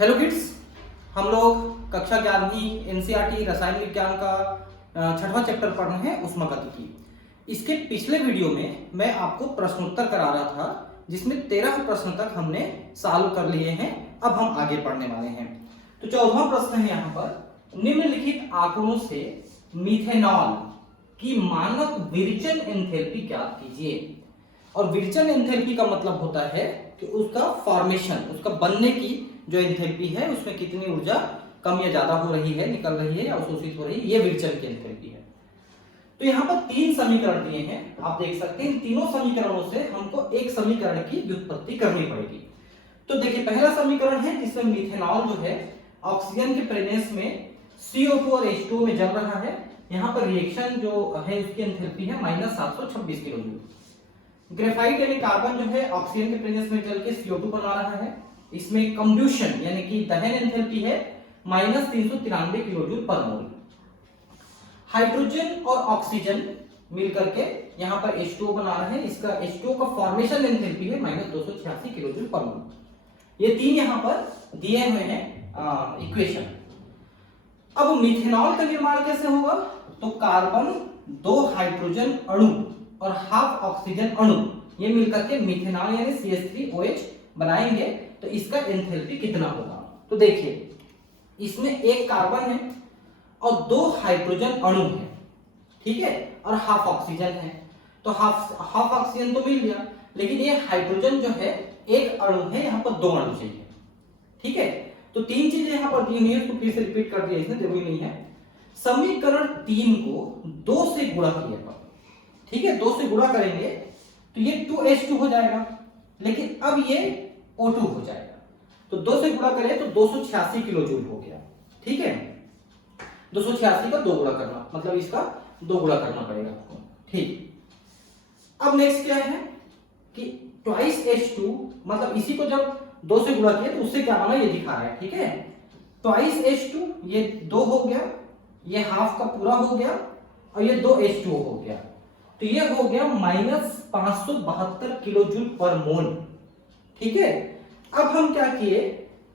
Hello kids, हम लोग कक्षा 11वीं एनसीईआरटी रसायन विज्ञान का छठवां चैप्टर पढ़ रहे हैं ऊष्मागतिकी। इसके पिछले वीडियो में मैं आपको प्रश्नोत्तर करा रहा था जिसमें 13 प्रश्न तक हमने सॉल्व कर लिए हैं। अब हम आगे पढ़ने वाले हैं। तो 14वां प्रश्न है यहाँ पर, निम्नलिखित आंकड़ों से मिथेनॉल की मानक विरचन एंथैल्पी ज्ञात कीजिए। और विरचन एंथैल्पी का मतलब होता है कि उसका फॉर्मेशन, उसका बनने की जो एंथैल्पी है उसमें कितनी ऊर्जा कम या ज्यादा हो रही है, निकल रही है या अवशोषित हो रही है, ये विरचन की एंथैल्पी है। तो यहाँ पर 3 समीकरण दिए हैं, आप देख सकते हैं। इन तीनों समीकरणों से हमको एक समीकरण की व्युत्पत्ति करनी पड़ेगी। तो देखिए, पहला समीकरण है जिसमें मिथेनॉल जो है ऑक्सीजन के प्रेजेंस में CO2 और H2O में जल रहा है। यहाँ पर रिएक्शन जो है उसकी एंथैल्पी है -726 किलो जूल। ग्रेफाइट यानी कार्बन जो है ऑक्सीजन के प्रेजेंस में जल के CO2 बना रहा है। इसमें कंब्यूशन यानी कि दहन एंथैल्पी है -393 किलो जूल पर मोल। हाइड्रोजन और ऑक्सीजन मिलकर के यहाँ पर H2O बना रहे हैं। इसका H2O का फॉर्मेशन एंथैल्पी है -286 किलो जूल पर मोल। ये तीन यहाँ पर दिए हुए हैं इक्वेशन। अब मिथेनॉल का निर्माण कैसे होगा? तो कार्बन 2 हाइड्रोजन अणु और हाफ ऑक्सीजन अणु ये मिलकर के मिथेनॉल यानी CH3OH बनाएंगे। तो इसका एंथैल्पी कितना होगा? तो देखिए, इसमें एक कार्बन है और 2 हाइड्रोजन अणु है, ठीक है, और हाफ ऑक्सीजन है। तो हाफ ऑक्सीजन तो मिल गया, लेकिन ये हाइड्रोजन जो है एक अणु है, यहाँ पर 2 अणु चाहिए, ठीक है। तो 3 चीजें यहाँ पर दी हुई है, तो फिर से रिपीट कर दिया, इसमें जरूरी नहीं है। समीकरण 3 को 2 से गुणा किया, ठीक है, 2 से गुणा करेंगे तो ये 2H2 हो जाएगा, लेकिन अब ये O2 हो जाएगा। तो 2 से गुणा करें तो 286 किलो जूल हो गया, ठीक है। 286 का 2 गुणा करना, मतलब इसका 2 गुणा करना पड़ेगा आपको, ठीक। अब नेक्स्ट क्या है कि ट्वाइस H2, मतलब इसी को जब 2 से गुणा किया तो उससे क्या बना ये दिखा रहा है, ठीक है। ट्वाइस H2 ये 2 हो गया, ये हाफ का पूरा हो गया और ये 2 H2O हो गया। तो ये हो गया -572 किलो जूल पर मोल, ठीक है। अब हम क्या किए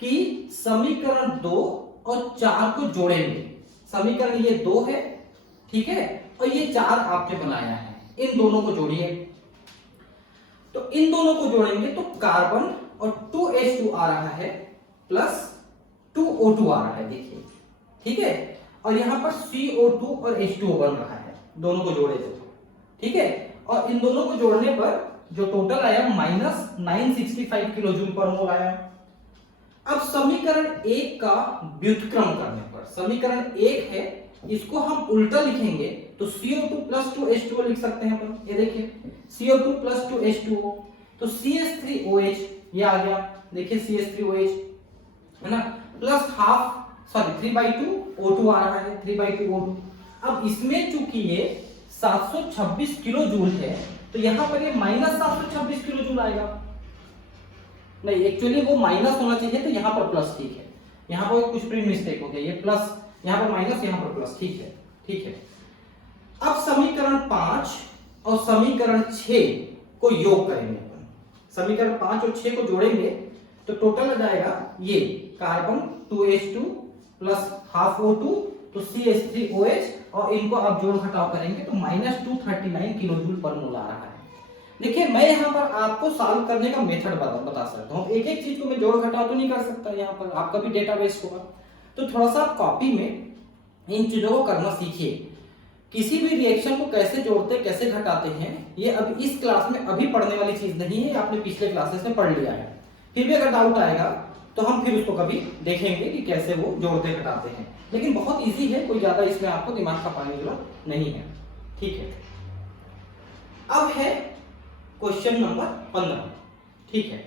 कि समीकरण 2 और 4 को जोड़ेंगे। समीकरण ये 2 है, ठीक है, और ये 4 आपने बनाया है। इन दोनों को जोड़िए। तो इन दोनों को जोड़ेंगे तो कार्बन और 2H2 आ रहा है प्लस 2O2 आ रहा है, देखिए, ठीक है। और यहां पर CO2 और H2O बन रहा है, दोनों को जोड़े तो, ठीक है। और इन दोनों को जोड़ने पर जो टोटल आया -965 किलो जूल पर मोल आया। अब समीकरण 1 का व्युत्क्रम करने पर, समीकरण 1 है, इसको हम उल्टा लिखेंगे तो CO2 + 2H2O लिख सकते हैं अपन। ये देखिए, CO2 + 2H2O, तो CH3OH ये आ गया, देखिए CH3OH है ना, प्लस हाफ, सॉरी 3/2 O2 आ रहा है, 3/2 O2। अब इसमें चूंकि ये 726 किलो जूल है तो यहां पर ये -726 किलो जूल आएगा। नहीं, एक्चुअली वो माइनस होना चाहिए, तो यहां पर प्लस, ठीक है। यहां पर कुछ प्रिंट मिस्टेक हो गया, ये प्लस, यहां पर माइनस, यहां पर प्लस, ठीक है, ठीक है। अब समीकरण 5 और समीकरण 6 को योग करेंगे अपन। समीकरण 5 और 6 को जोड़ेंगे तो टोटल आ जाएगा ये carbon 2H2 plus half O2 तो CH3OH, और इनको आप जोड़ घटाव करेंगे तो -239 किलो जूल पर मोल आ रहा है। देखिए, मैं यहाँ पर आपको सॉल्व करने का मेथड बता सकता हूँ। एक एक चीज को मैं जोड़ घटाव तो नहीं कर सकता, यहाँ पर आपका भी डेटा वेस्ट होगा। तो थोड़ा सा आप कॉपी में इन चीजों को करना सीखिए। किसी भी रिएक्शन को कैसे जोड़ते, कैसे घटाते हैं, ये अब इस क्लास में अभी पढ़ने वाली चीज नहीं है, आपने पिछले क्लासेस में पढ़ लिया है। फिर भी अगर डाउट आएगा तो हम फिर उसको कभी देखेंगे कि कैसे वो जोड़ते घटाते हैं, लेकिन बहुत इजी है, कोई ज्यादा इसमें आपको दिमाग खपाने की जरूरत नहीं है, ठीक है। अब है क्वेश्चन नंबर 15, ठीक है।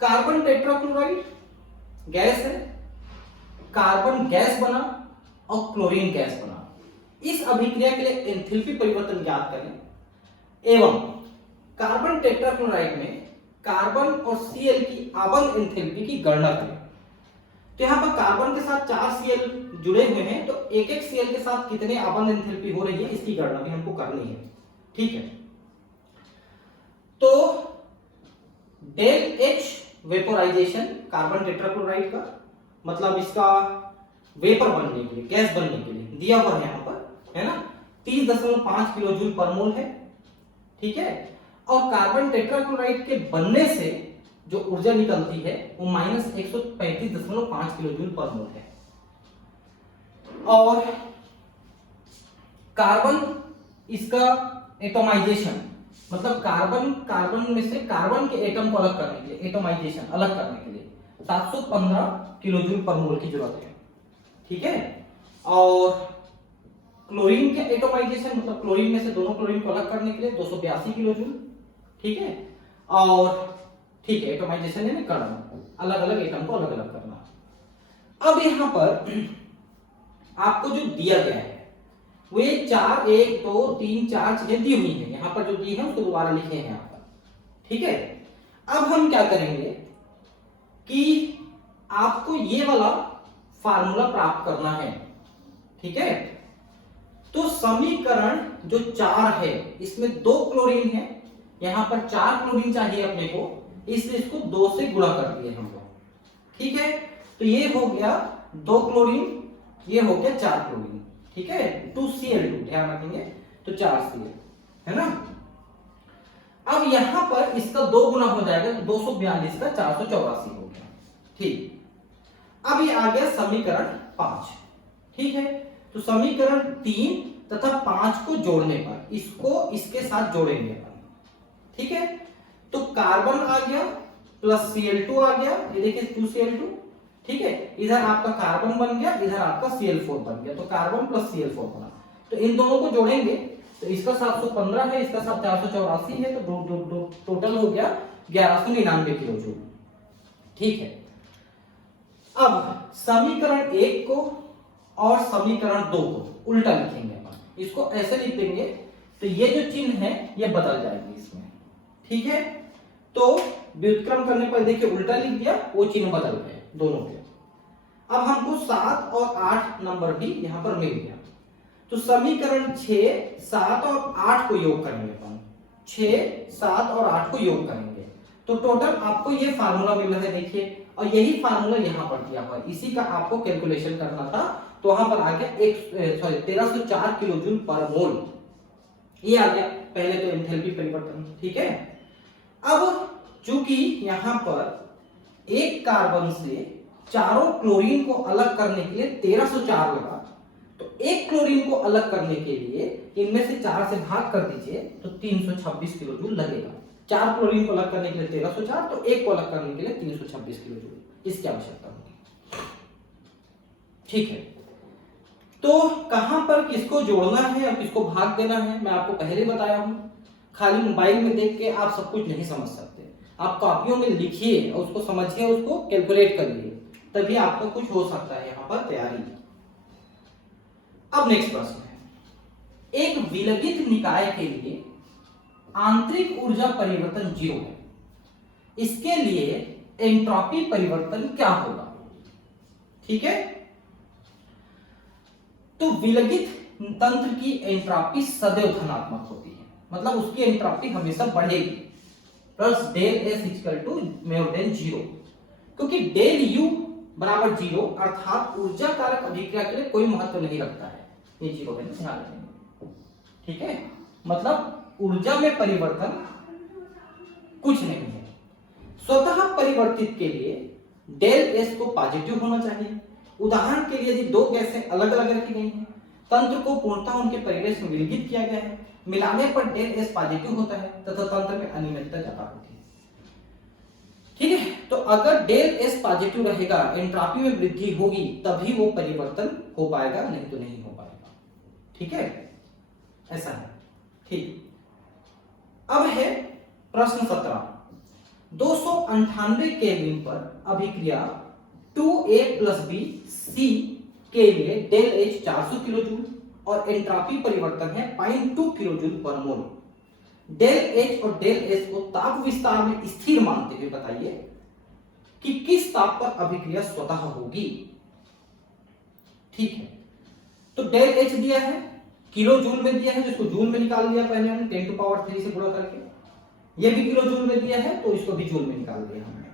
कार्बन टेट्राक्लोराइड गैस है, कार्बन गैस बना और क्लोरीन गैस बना। इस अभिक्रिया के लिए एंथैल्पी परिवर्तन ज्ञात करें एवं कार्बन टेट्राक्लोराइड में कार्बन और Cl की आबंध एंथैल्पी की गणना करें। तो यहां पर कार्बन के साथ 4 Cl जुड़े हुए हैं, तो एक एक Cl के साथ कितने आबंध एंथैल्पी हो रही है इसकी गणना भी हमको करनी है, ठीक है। तो del H vaporisation carbon tetrachloride का, मतलब इसका वेपर बनने के लिए, गैस बनने के लिए दिया हुआ है यहाँ पर, है ना, 30.5 किलो जूल पर मोल है, ठीक है। और कार्बन टेट्राक्लोराइड के बनने से जो ऊर्जा निकलती है वो -135.5 किलो जूल पर मोल है। और कार्बन, इसका एटोमाइजेशन, मतलब कार्बन में से कार्बन के एटम को अलग करने के लिए, एटोमाइजेशन अलग करने के लिए 715 किलो जूल पर मोल की जरूरत है, ठीक है। और क्लोरीन के एटोमाइजेशन, मतलब क्लोरीन में से दोनों क्लोरीन को अलग करने के लिए 282 किलो जूल, ठीक है। और ठीक है, एटोमाइजेशन यानी करना, अलग अलग एटम को अलग अलग करना। अब यहां पर आपको जो दिया गया है वो ये 4 1 2 3 4 चीजें दी हुई है, यहां पर जो दी है उसको दोबारा लिखे हैं यहां पर, ठीक है। अब हम क्या करेंगे कि आपको ये वाला फार्मूला प्राप्त करना है, ठीक है। तो समीकरण जो 4 है इसमें 2 क्लोरीन है, यहां पर 4 क्लोरीन चाहिए अपने को, इसलिए इसको 2 से गुणा कर दिए हम लोग, ठीक है। तो ये हो गया 2 क्लोरीन, ये हो गया 4 क्लोरीन, ठीक है, 2Cl2 ध्यान रखेंगे, तो 4Cl, है ना। अब यहां पर इसका 2 गुना हो जाएगा तो 242 का 484 हो गया, ठीक। अब ये आ गया समीकरण 5, ठीक है। तो समीकरण 3 तथा 5 को जोड़ने पर इसको इसके साथ जोड़ेंगे अपन, ठीक है। तो कार्बन आ गया प्लस Cl2 आ गया, ये देखिए 2Cl2, ठीक है। इधर आपका कार्बन बन गया, इधर आपका Cl4 बन गया, तो कार्बन प्लस Cl4 बना। तो इन दोनों को जोड़ेंगे तो इसका 715 है, इसका 484 है, तो टोटल हो गया 1199 किलो जूल, ठीक है। अब समीकरण 1 को और समीकरण 2 को उल्टा लिखेंगे अपन, इसको ऐसे लिख देंगे तो ये जो चिन्ह है ये बदल जाएगी इसमें, ठीक है। तो व्युत्क्रम करने पर देखिए उल्टा लिख दिया, वो चिन्ह बदल गए दोनों के। अब हमको 7 और 8 नंबर भी यहां पर मिल गया, तो समीकरण 6 7 और 8 को योग करेंगे अपन, 6 7 और 8 को योग करेंगे तो टोटल आपको ये फार्मूला मिल रहा है, देखिए। और यही फार्मूला यहां पर दिया हुआ है, इसी का आपको कैलकुलेशन करना था, तो वहां पर आ गया 1304 किलो जूल पर मोल, ये आ गया। पहले तो एंथैल्पी परिवर्तन, ठीक है। अब चूंकि यहां पर एक कार्बन से चारों क्लोरीन को अलग करने के लिए 1304 लगा, तो एक क्लोरीन को अलग करने के लिए इनमें से 4 से भाग कर दीजिए तो 326 किलो जूल लगेगा। 4 क्लोरीन को अलग करने के लिए 1304, तो एक को अलग करने के लिए 326 किलो जूल इसकी आवश्यकता होगी, ठीक है। तो कहां पर किसको जोड़ना है और किसको भाग देना है मैं आपको पहले बताया हूं। खाली मोबाइल में देख के आप सब कुछ नहीं समझ सकते, आप कॉपियों में लिखिए और उसको समझिए, उसको कैलकुलेट करिए, तभी आपका कुछ हो सकता है यहां पर तैयारी। अब नेक्स्ट प्रश्न है, एक विलगित निकाय के लिए आंतरिक ऊर्जा परिवर्तन 0 है, इसके लिए एंट्रोपी परिवर्तन क्या होगा, ठीक है। तो विलगित तंत्र की एंट्रोपी सदैव धनात्मक होती है, मतलब उसकी एंट्रोपी हमेशा बढ़ेगी, plus del S equal to more than 0, क्योंकि डेल यू बराबर 0 अर्थात ऊर्जा कारक अभिक्रिया के लिए कोई महत्व नहीं रखता है, ये 0 है, ध्यान रखेंगे, ठीक है। मतलब ऊर्जा में परिवर्तन कुछ नहीं है, स्वतः परिवर्तित के लिए डेल एस को पॉजिटिव होना चाहिए। उदाहरण के लिए यदि दो गैसें अलग अलग रखी गई हैं, तंत्र को पूर्णतः उनके परिवेश में विलगित किया गया है, मिलाने पर डेल एस पॉजिटिव होता है तथा तंत्र में अनियमितता ज्यादा होती है, ठीक है। तो अगर डेल एस पॉजिटिव रहेगा, एंट्रोपी में वृद्धि होगी, तभी वो परिवर्तन हो पाएगा, नहीं तो नहीं हो पाएगा, ठीक है, ऐसा है, ठीक। अब है प्रश्न 17, 298 केल्विन पर अभिक्रिया 2A + B C के लिए डेल H 400 किलो जूल और एंट्रोपी परिवर्तन है 0.2 किलो जूल पर मोल। डेल H और डेल S को ताप विस्तार में स्थिर मानते हुए बताइए कि किस ताप पर अभिक्रिया स्वतः होगी, ठीक है। तो डेल H दिया है, किलो जूल में दिया है, जिसको जूल में निकाल लिया पहले हमने 10⁻³ से गुणा करके, ये भी किलो जूल में दिया है तो इसको भी जूल में निकाल दिया हमने,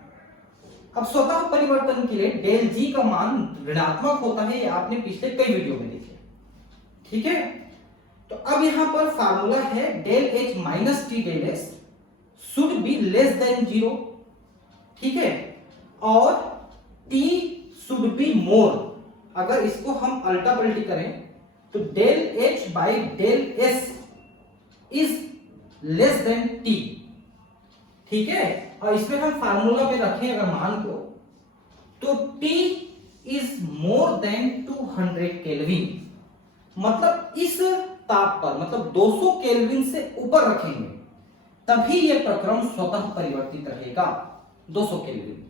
अब स्वतः परिवर्तन के लिए डेल जी का मान ऋणात्मक होता है, ये आपने पिछले कई वीडियो में देखे, ठीक है। तो अब यहां पर फार्मूला है del H minus T del S should be less than 0, ठीक है, और टी शुड बी मोर। अगर इसको हम अल्टा पलटी करें तो del H by del S is less than T, ठीक है। और इसमें हम फार्मूला में रखें अगर मान को, तो T is more than 200 kelvin, मतलब इस ताप पर, मतलब 200 केल्विन से ऊपर रखेंगे तभी यह प्रक्रम स्वतः परिवर्तित रहेगा। 200 केल्विन,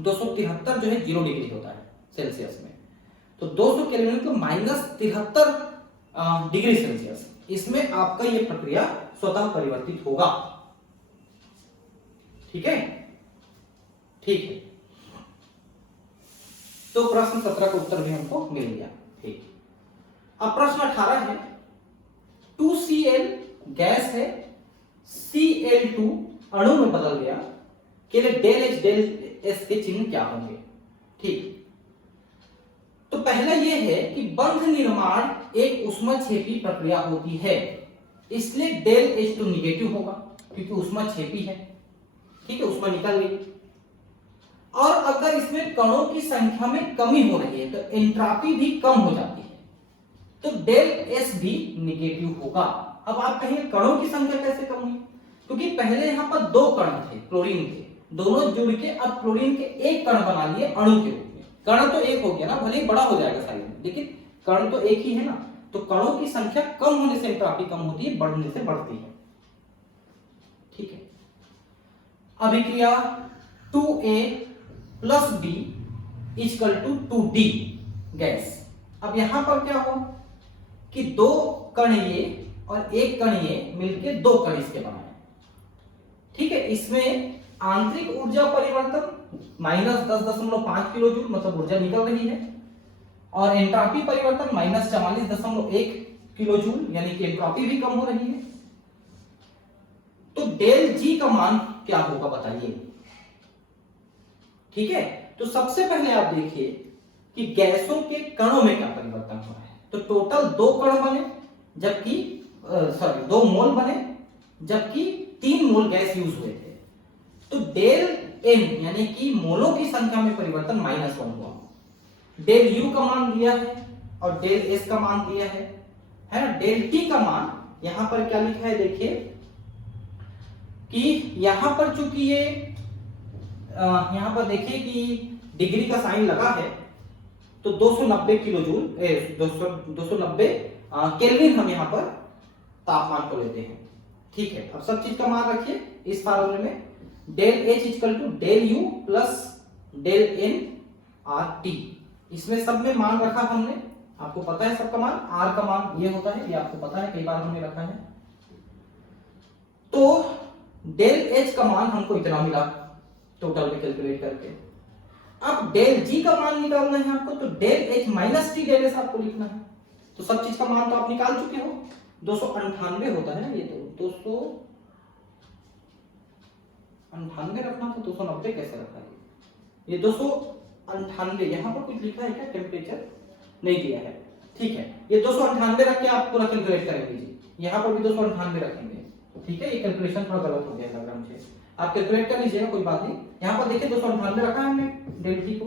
273 जो है 0 डिग्री होता है सेल्सियस में, तो 200 केल्विन तो -73 डिग्री सेल्सियस, इसमें आपका यह प्रक्रिया स्वतः परिवर्तित होगा, ठीक है। ठीक है, तो प्रश्न 17 का उत्तर भी हमको मिल गया, ठीक। अब प्रश्न 18 है, 2Cl गैस है, Cl2 अणु में बदल गया, के लिए डेल एच डेल एस के चिन्ह क्या होंगे, ठीक। तो पहला यह है कि बंध निर्माण एक ऊष्माक्षेपी प्रक्रिया होती है, इसलिए डेल एच तो निगेटिव होगा क्योंकि ऊष्माक्षेपी है, ठीक है, ऊष्मा निकल गई। और अगर इसमें कणों की संख्या में कमी हो रही है तो एंट्रॉपी भी कम हो जाती है, तो डेल एस भी निगेटिव होगा। अब आप कहेंगे कणों की संख्या कैसे कम हुई, क्योंकि पहले यहां पर 2 कण थे क्लोरीन के, दोनों जुड़ के अब क्लोरीन के एक कण बना लिए अणु के रूप में। कण तो एक हो गया ना, भले ही बड़ा हो जाएगा साइज में, लेकिन कण तो एक ही है ना, तो कणों की संख्या कम होने से एंट्रॉपी कम होती है, बढ़ने से बढ़ती है, ठीक है। अभिक्रिया 2A plus B equal to 2D gas. अब यहां पर क्या हो कि 2 कण ये और 1 कण ये मिलके 2 कण इसके बनाए, ठीक है। इसमें आंतरिक ऊर्जा परिवर्तन -10.5 किलो जूल, मतलब ऊर्जा निकल रही है, और एंट्रॉपी परिवर्तन -44.1 किलो जूल, यानी कि एंट्रॉपी भी कम हो रही है। तो डेल जी का मान क्या होगा बताइए, ठीक है। तो सबसे पहले आप देखिए कि गैसों के कणों में क्या परिवर्तन हो रहा है। तो टोटल 2 कण बने, जबकि 2 मोल बने, जबकि 3 मोल गैस यूज हुए थे। तो डेल एम यानी कि मोलों की संख्या में परिवर्तन -1 हुआ। डेल यू का मान दिया है और डेल एस का मान दिया है ना। डेल टी का मान यहां पर क्या लिखा है, देखिए कि यहां पर चूंकि ये यहां पर देखिए कि डिग्री का साइन लगा है, तो 290 किलो जूल 290 केल्विन हम यहां पर तापमान को लेते हैं, ठीक है। अब सब चीज का मान रखिए इस फार्मूले में, del H equal to del U plus del N R T. इसमें सब में मान रखा हमने, आपको पता है सबका मान, आर का मान ये होता है, ये आपको पता है, कई बार हमने रखा है। तो डेल एच का मान हमको इतना मिला टोटल में कैलकुलेट करके। अब डेल जी का मान निकालना है आपको, तो del H minus T del S आपको लिखना है। तो सब चीज का मान तो आप निकाल चुके हो, 298 होता है ना ये, तो 298 रखना था, 290 कैसे रखा है ये 298, यहां पर कुछ लिखा है क्या, टेम्परेचर नहीं दिया है, ठीक है। ये 298 रख के आप पूरा कैलकुलेट करेंगे जी, यहां पर भी 298 रखेंगे, ठीक है। ये कैलकुलेशन थोड़ा गलत हो गया लग रहा मुझे, आप कैलकुलेट कर लीजिएगा, कोई बात नहीं। यहां पर देखिए 298 रखा है हमने डेल टी को,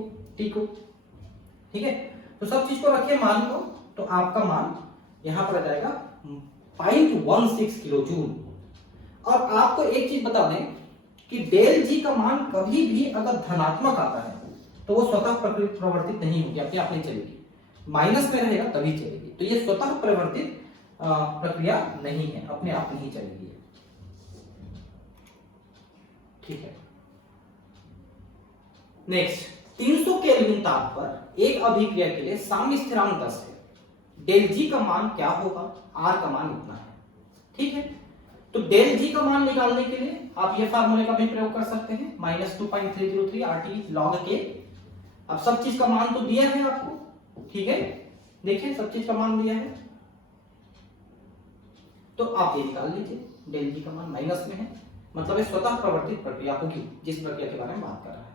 ठीक है। तो सब चीज को रखिए मान को, तो आपका मान यहां पर आ जाएगा 0.16 किलो जूल। और आपको एक चीज बता दें कि डेल जी का मान कभी भी अगर धनात्मक आता है तो वो स्वतः प्रवर्तित नहीं होगी, आपके आप नहीं चलेगी, माइनस में रहेगा तभी चलेगी। तो ये स्वतः परिवर्तित प्रक्रिया नहीं है, अपने आप नहीं चलेगी, ठीक है। नेक्स्ट, 300 केल्विन ताप पर एक अभिक्रिया के लिए साम्य स्थिरांक 10 है, डेल जी का मान क्या होगा, आर का मान इतना है, ठीक है। तो डेल जी का मान निकालने के लिए आप ये फार्मूले का भी प्रयोग कर सकते हैं, -2.303 RT log K। अब सब चीज का मान तो दिया है आपको, ठीक है, देखिए सब चीज का मान दिया है, तो आप ये निकाल लीजिए, डेल जी का मान माइनस में है, मतलब ये स्वतः प्रवर्तित प्रक्रिया होगी, जिस प्रक्रिया के बारे में बात कर रहा है,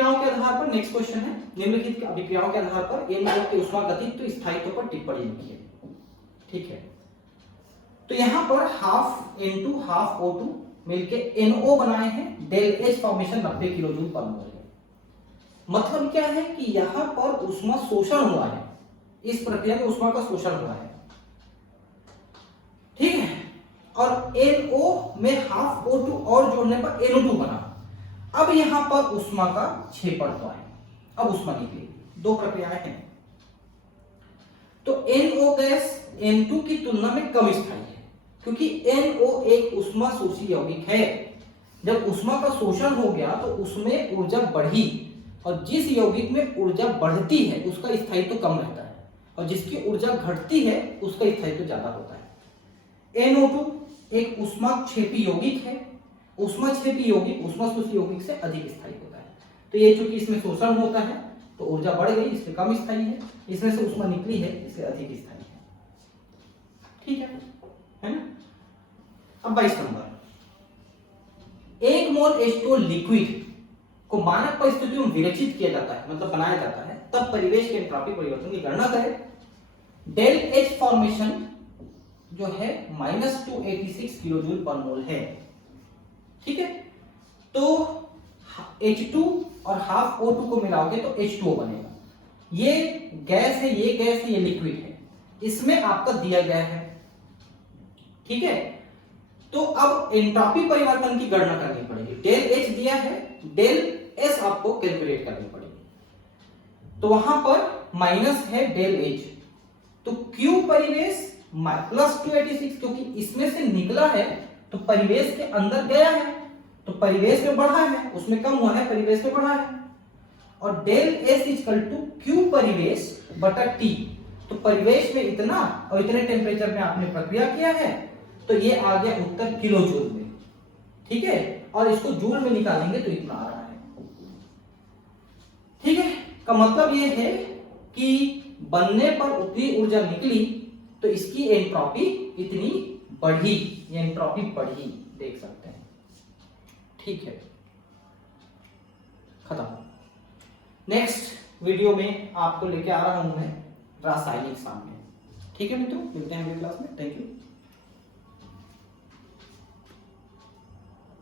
अभिक्रियाओं के आधार पर नेक्स्ट क्वेश्चन है, निम्नलिखित अभिक्रियाओं के आधार पर NO के ऊष्मागतित्व स्थायित्व पर टिप्पणी लिखिए। ठीक है, तो यहां पर हाफ N2 हाफ O2 मिलके NO बनाए हैं, डेल H फॉर्मेशन 90 किलोजूल पर मोल है। मतलब क्या है कि यहां पर ऊष्मा शोषण हुआ है, इस प्रक्रिया में ऊष्मा का शोषण हुआ है। ठीक है, और NO में हाफ O2 और जोड़ने पर NO2 बना। अब यहां पर ऊष्मा का क्षेपण तो है, अब ऊष्मा निकली, दो प्रक्रियाएं हैं। तो NO गैस N2 की तुलना में कम स्थायी है, क्योंकि NO एक ऊष्मा शोषी यौगिक है। जब ऊष्मा का शोषण हो गया तो उसमें ऊर्जा बढ़ी, और जिस यौगिक में ऊर्जा बढ़ती है उसका स्थायित्व कम रहता है, और जिसकी ऊर्जा घटती है उसका स्थायित्व ज्यादा होता है। NO2 एक ऊष्माक्षेपी यौगिक है, ऊष्माक्षेपी यौगिक ऊष्माशोषी यौगिक से अधिक स्थायी होता है। तो ये चूंकि इसमें शोषण होता है तो ऊर्जा बढ़ गई, इससे कम स्थायी है, इसमें से ऊष्मा निकली है, इससे अधिक स्थायी है। ठीक है ना। अब 22 नंबर, 1 मोल H2O लिक्विड को मानक परिस्थितियों में विरचित किया जाता है, मतलब बनाया जाता है, तब परिवेश के एंट्रोपी परिवर्तन की गणना करें। डेल H फॉर्मेशन जो है -286 किलोजूल पर मोल है। ठीक है, तो H2 और हाफ O2 को मिलाओगे तो H2O बनेगा। ये गैस है, ये गैस है, ये लिक्विड है, इसमें आपका दिया गया है। ठीक है, तो अब एंट्रोपी परिवर्तन की गणना करनी पड़ेगी। डेल H दिया है, डेल S आपको कैलकुलेट करनी पड़ेगी। तो वहां पर माइनस है डेल H, तो Q परिवेश +286, क्योंकि इसमें से निकला है तो परिवेश के अंदर गया है, तो परिवेश में बढ़ा है, उसमें कम हुआ है, परिवेश में बढ़ा है। और डेल S = Q परिवेश बटा T, तो परिवेश में इतना और इतने टेम्परेचर में आपने प्रक्रिया किया है, तो ये आ गया उत्तर किलो जूल में। ठीक है, और इसको जूल में निकालेंगे तो इतना आ रहा है। ठीक है, का मतलब ये है कि बनने पर उतनी ऊर्जा निकली तो इसकी एंट्रोपी इतनी बढ़ी, ये एंट्रोपी बढ़ी, देख सकते हैं। ठीक है, खत्म। नेक्स्ट वीडियो में आपको लेके आ रहा हूं मैं रासायनिक साम्य। ठीक है मित्रों, मिलते हैं अगली क्लास में। Thank you.